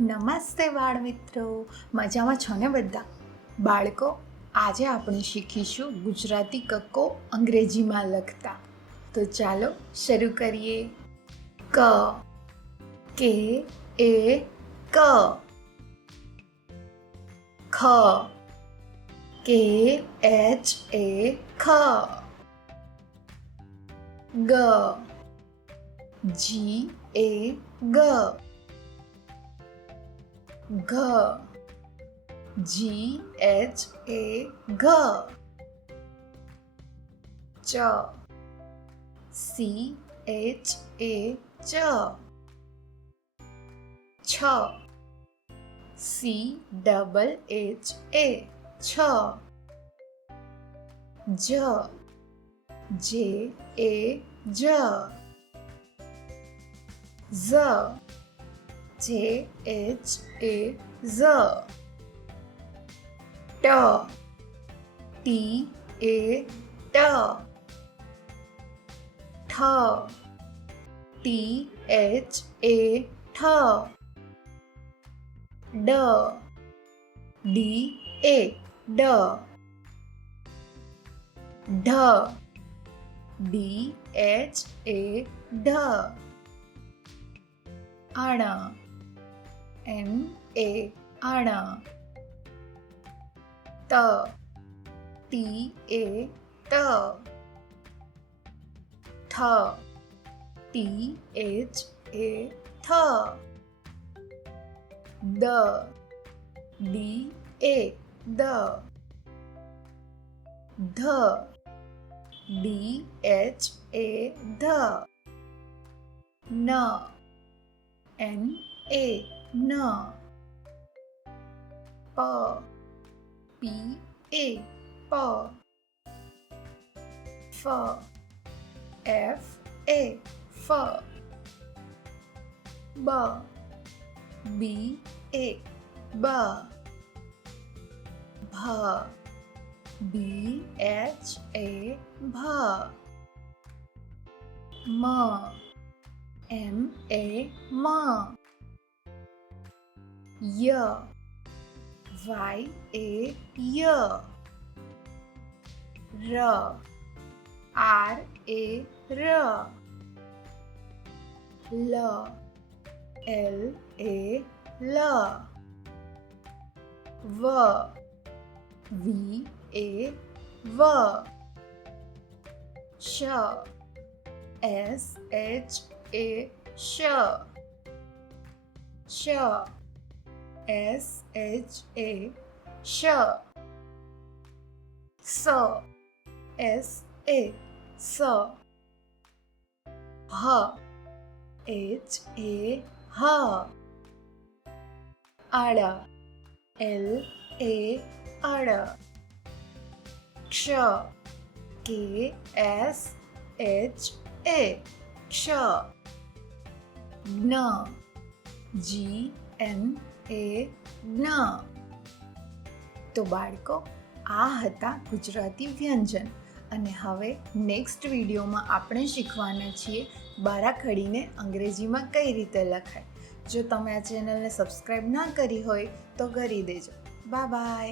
નમસ્તે બાળ મિત્રો, મજામાં છો ને બધા? બાળકો, આજે આપણે શીખીશું ગુજરાતી કક્કો અંગ્રેજીમાં લખતા. તો ચાલો શરૂ કરીએ. ક કે એ ક. ખ કે એચ એ ખ. ગ જી એ ગ. ઘ જી એચ એ ઘ. ચ સી એચ એ ચ. છ સી ડબલ એચ એ છ. જ જે એ જ. ઝ જે એચ એ ઝ. ટ ટી એ ટ. ઠ ટી એચ એ ઠ. ડ ડી એ ડ. ઢ ડી એચ એ ઢ. અણ એન એ અણ. ત ટી એ ત. થ ટી એચ એ થ. દ ડી એ દ. ધ ડી એચ એ ધ. ન એન એ ન. પ પી એ પ. ફ એફ એ ફ. બ બી એ બ. ભ બી એચ એ ભ. મ એમ એ મ. ય વાય એ ય. ર આર એ ર. લ એલ એ લ. વ વી એ વ. શ એસ એચ એ શ. શ એસ એચ એ શ. સ એસ એ સ. હ એચ એ હ. અળ એલ એ અળ. ક્ષ કે એસ એચ એ ક્ષ. જ્ઞ જી એન એ જ્ઞ. તો બાળકો, આ હતા ગુજરાતી વ્યંજન. અને હવે નેક્સ્ટ વિડીયોમાં આપણે શીખવાના છીએ બારાખડીને અંગ્રેજીમાં કઈ રીતે લખાય. જો તમે આ ચેનલને સબસ્ક્રાઈબ ના કરી હોય તો કરી દેજો. Bye bye.